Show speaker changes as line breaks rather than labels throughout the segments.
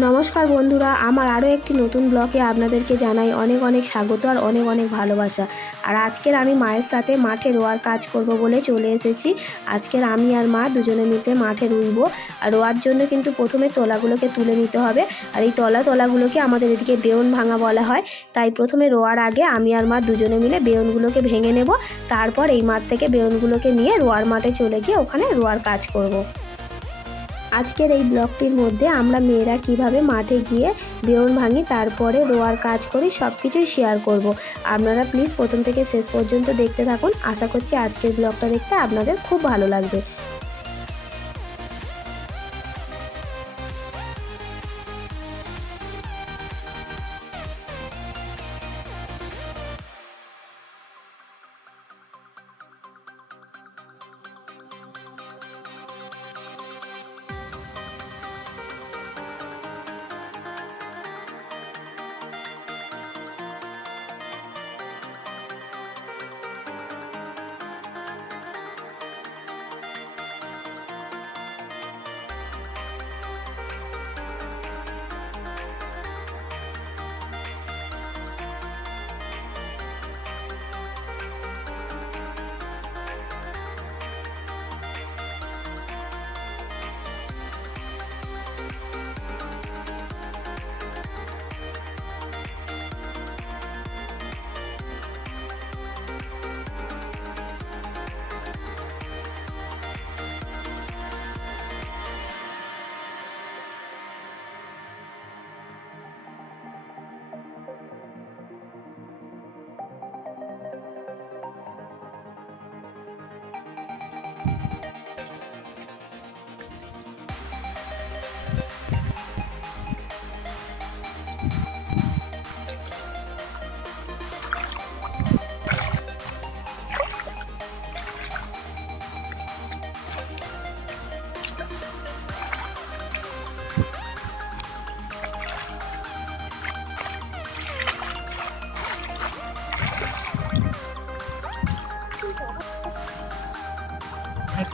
নমস্কার বন্ধুরা, আমার আরও একটি নতুন ব্লগে আপনাদেরকে জানাই অনেক অনেক স্বাগত আর অনেক অনেক ভালোবাসা। আর আজকের আমি মায়ের সাথে মাঠে রোয়ার কাজ করব বলে চলে এসেছি। আজকের আমি আর মা দুজনে মিলে মাঠে রুইব। আর রোয়ার জন্য কিন্তু প্রথমে তলাগুলোকে তুলে নিতে হবে। আর এই তলা তলাগুলোকে আমাদের এদিকে বেয়ন ভাঙা বলা হয়। তাই প্রথমে রোয়ার আগে আমি আর মা দুজনে মিলে বেয়নগুলোকে ভেঙে নেব। তারপর এই মাঠ থেকে বেয়নগুলোকে নিয়ে রোয়ার মাঠে চলে গিয়ে ওখানে রোয়ার কাজ করব। আজকের এই ব্লগটির মধ্যে আমরা মেয়েরা কীভাবে মাঠে গিয়ে বেয়ন ভাঙি, তারপরে রোয়ার কাজ করি সব কিছুই শেয়ার করব। আপনারা প্লিজ প্রথম থেকে শেষ পর্যন্ত দেখতে থাকুন আশা করছি আজকের ব্লগটা দেখতে আপনাদের খুব ভালো লাগবে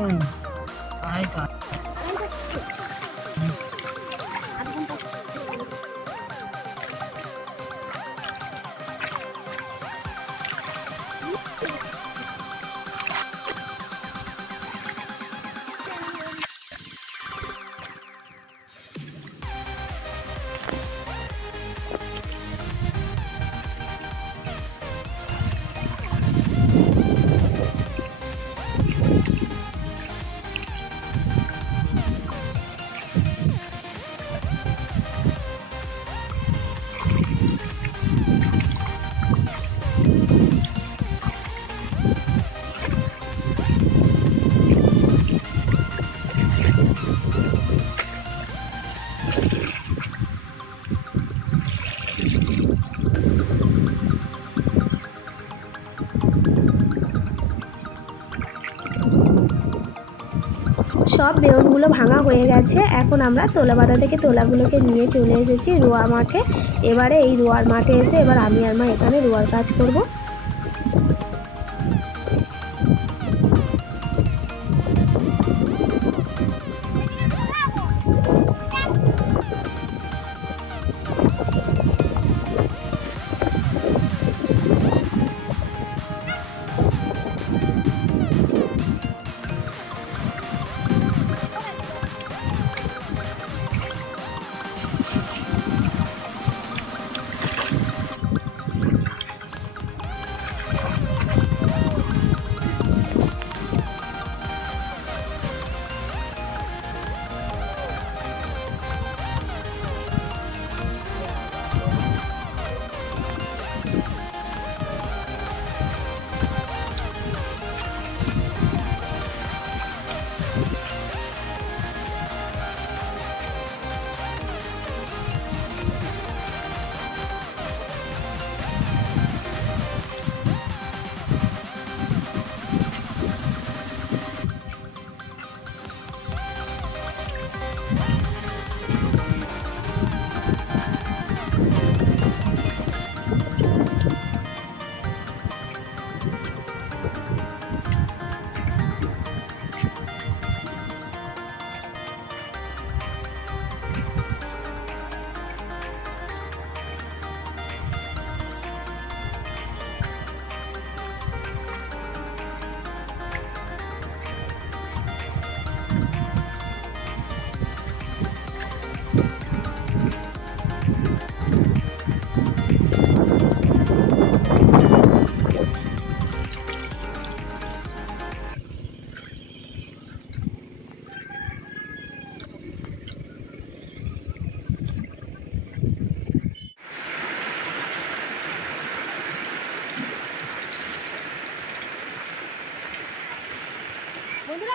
এখন আয় কাজ
সব বেগুনগুলো ভাঙা হয়ে গেছে। এখন আমরা তোলা পাতা থেকে তোলাগুলোকে নিয়ে চলে এসেছি রোয়া মাঠে। এবারে এই রোয়ার মাঠে এসে এবার আমি আর মা এখানে রোয়ার কাজ করব।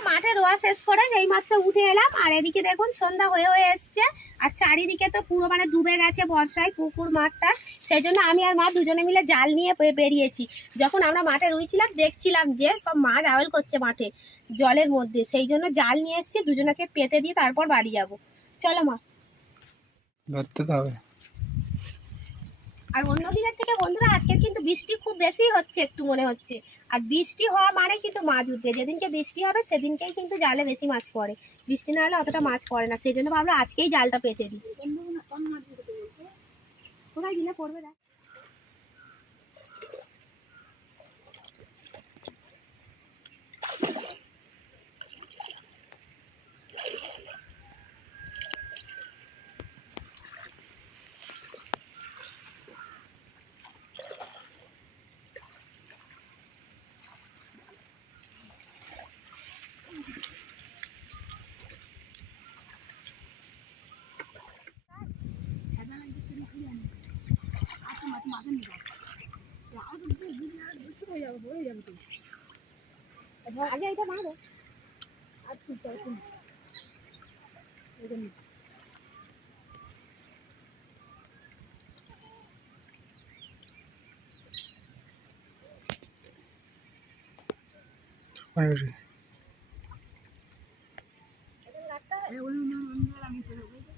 মাঠে রোয়া শেষ করে সেই মাত্র উঠে এলাম। আর এদিকে দেখুন, সন্ধ্যা হয়ে হয়ে এসছে। আর চারিদিকে তো পুরো মানে ডুবে গেছে বর্ষায় পুকুর, মাঠটা। সেই জন্য আমি আর মা দুজনে মিলে জাল নিয়ে বেরিয়েছি। যখন আমরা মাঠে রুইছিলাম, দেখছিলাম যে সব মাছ আওয়েল করছে মাঠে, জলের মধ্যে। সেই জন্য জাল নিয়ে এসেছি, দুজনে আজকে পেতে দিয়ে তারপর বাড়ি যাব। চলো মা।
ধরতে তো হবে।
আর অন্য দিনের থেকে বন্ধুরা আজকে কিন্তু বৃষ্টি খুব বেশি হচ্ছে একটু মনে হচ্ছে। আর বৃষ্টি হওয়া মানে কিন্তু মাছ উঠবে। যেদিনকে বৃষ্টি হবে, সেদিনকেই কিন্তু জালে বেশি মাছ পড়ে। বৃষ্টি না হলে অতটা মাছ পড়ে না। সেই জন্য আমরা আজকেই জালটা পেতে দিই। কোথায় দিলে পড়বে না আগে এটা মারো আচ্ছা আচ্ছা
ময়ূরী
অবস্থাটা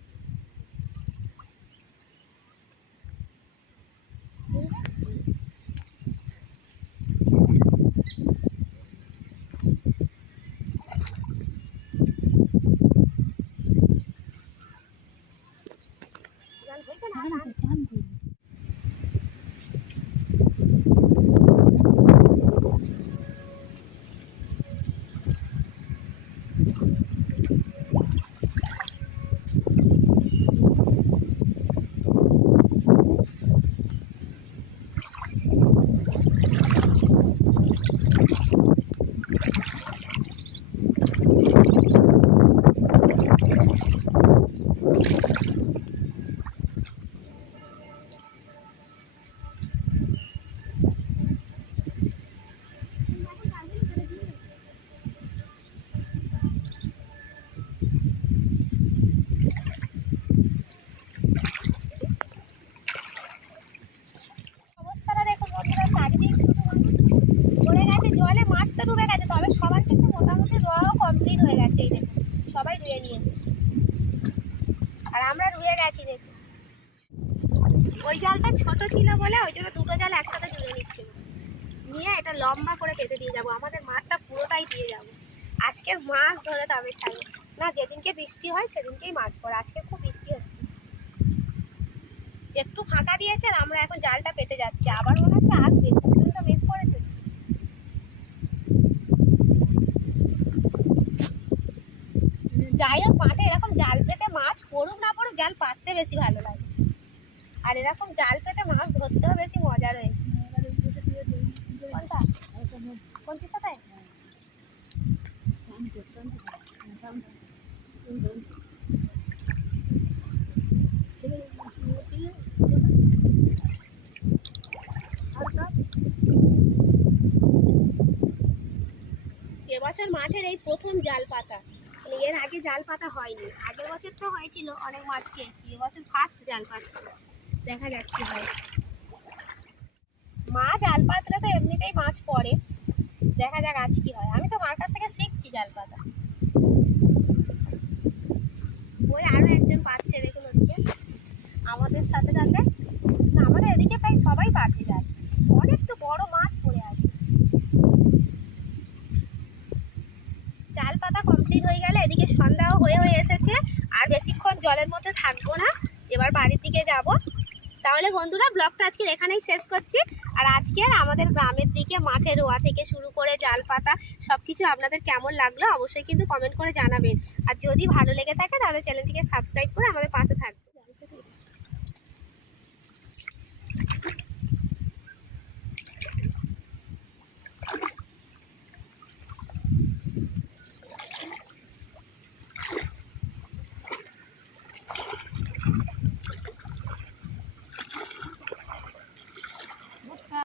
I'm done with you. ওই জালটা ছোট ছিল বলে ওই জন্য দুটো জাল একসাথে তুলে নিচ্ছে। নিয়ে এটা লম্বা করে কেটে দিয়ে যাব। আমাদের মাঠটা পুরোটাই দিয়ে যাব। আজকে মাছ ধরে তবে ছাড়বো না, যেদিনকে বৃষ্টি হয় সেদিনকেই মাছ পড়ে। আজকে খুব বৃষ্টি হচ্ছে। একটু ফাঁকা দিয়েছে আমরা এখন জালটা পেতে যাচ্ছি। আবার মনে হচ্ছে আসবে। যাই হোক, মাঠে এরকম জাল পেতে মাছ পড়ুক না পড়ুক, জাল পাততে বেশি ভালো লাগে। আর এরকম জাল পেতে মাছ ধরতেও বেশি মজা রয়েছে। এবছর মাঠের এই প্রথম জাল পাতা। মানে এর আগে জাল পাতা হয়নি। আগের বছর তো হয়েছিল, অনেক মাছ খেয়েছি। এবছর ফার্স্ট জাল পাচ্ছি। দেখা যাচ্ছে হয়। মা জাল পাতলে তো এমনিতেই মাছ পড়ে। দেখা যাক আজ কি হয়। আমি তো মার কাছ থেকে শিখছি জাল পাতা ওই আরও একজন পাচ্ছে দেখুন ওদিকে। আমাদের সাথে সাথে না, আমাদের এদিকে প্রায় সবাই পাতে যায়। অনেক তো বড় মাঠ পড়ে আছে। জাল পাতা কমপ্লিট হয়ে গেলে এদিকে সন্ধ্যাও হয়ে হয়ে এসেছে। আর বেশিক্ষণ জলের মধ্যে থাকব না। এবার বাড়ির দিকে যাব। তাহলে বন্ধুরা, ব্লগটা আজকের এখানেই শেষ করছি। আর আজকের আমাদের গ্রামের দিকে, মাঠে রোয়া থেকে শুরু করে জাল পাতা সব কিছু আপনাদের কেমন লাগল অবশ্যই কিন্তু কমেন্ট করে জানাবেন। আর যদি ভালো লেগে থাকে, তাহলে চ্যানেলটিকে সাবস্ক্রাইব করে আমাদের পাশে থাকবেন।